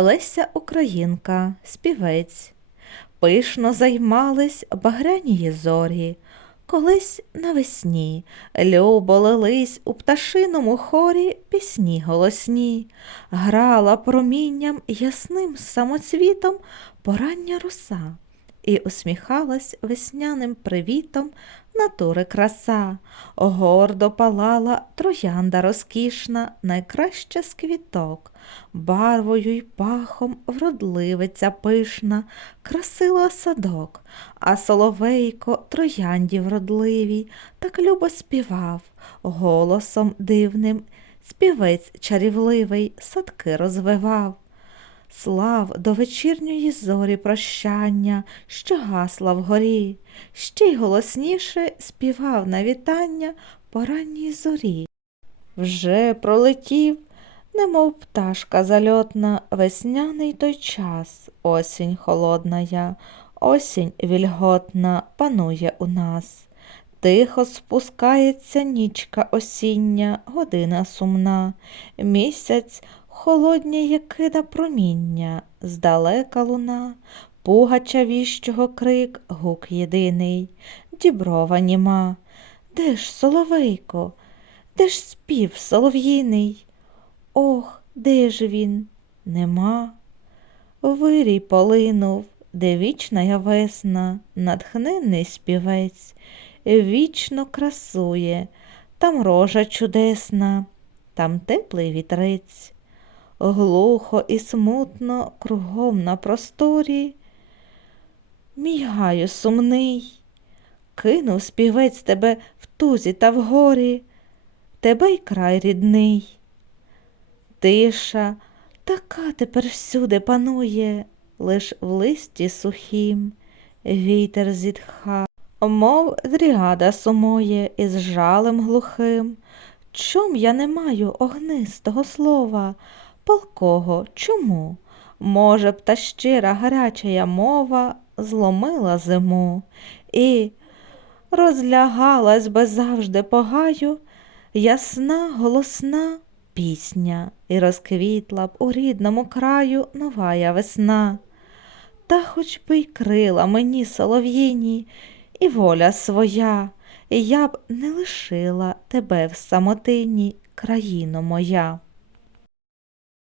Леся Українка, співець. Пишно займались багрянії зорі. Колись навесні любо лились у пташиному хорі пісні голосні, грала промінням ясним самоцвітом порання роса, і усміхалась весняним привітом натури краса. Гордо палала троянда розкішна, найкраща з квіток, барвою й пахом вродливиця пишна, красила садок, а соловейко троянді вродливій, так любо співав, голосом дивним, співець чарівливий садки розвивав. Слав до вечірньої зорі прощання, що гасла вгорі, ще й голосніше співав на вітання по ранній зорі. Вже пролетів, немов пташка зальотна, весняний той час, осінь холодна я, осінь вільготна панує у нас. Тихо спускається нічка осіння, година сумна, місяць холодніє кида проміння, здалека луна, пугача віщого крик, гук єдиний, діброва німа. Де ж соловейко, де ж спів солов'їний? Ох, де ж він? Нема. Вирій полинув, де вічна я весна, натхненний співець, вічно красує, там рожа чудесна, там теплий вітрець. Глухо і смутно кругом на просторі. Мігаю сумний, кинув співець тебе в тузі та в горі, тебе й край рідний. Тиша така тепер всюди панує, лиш в листі сухім вітер зітха, мов дрігада сумує із жалем глухим. Чом я не маю огнистого слова, палкого чому? Може б та щира гарячая мова зломила зиму і розлягалась би завжди по гаю ясна голосна пісня, і розквітла б у рідному краю новая весна. Та хоч би й крила мені солов'їні, і воля своя, і я б не лишила тебе в самотині, країно моя.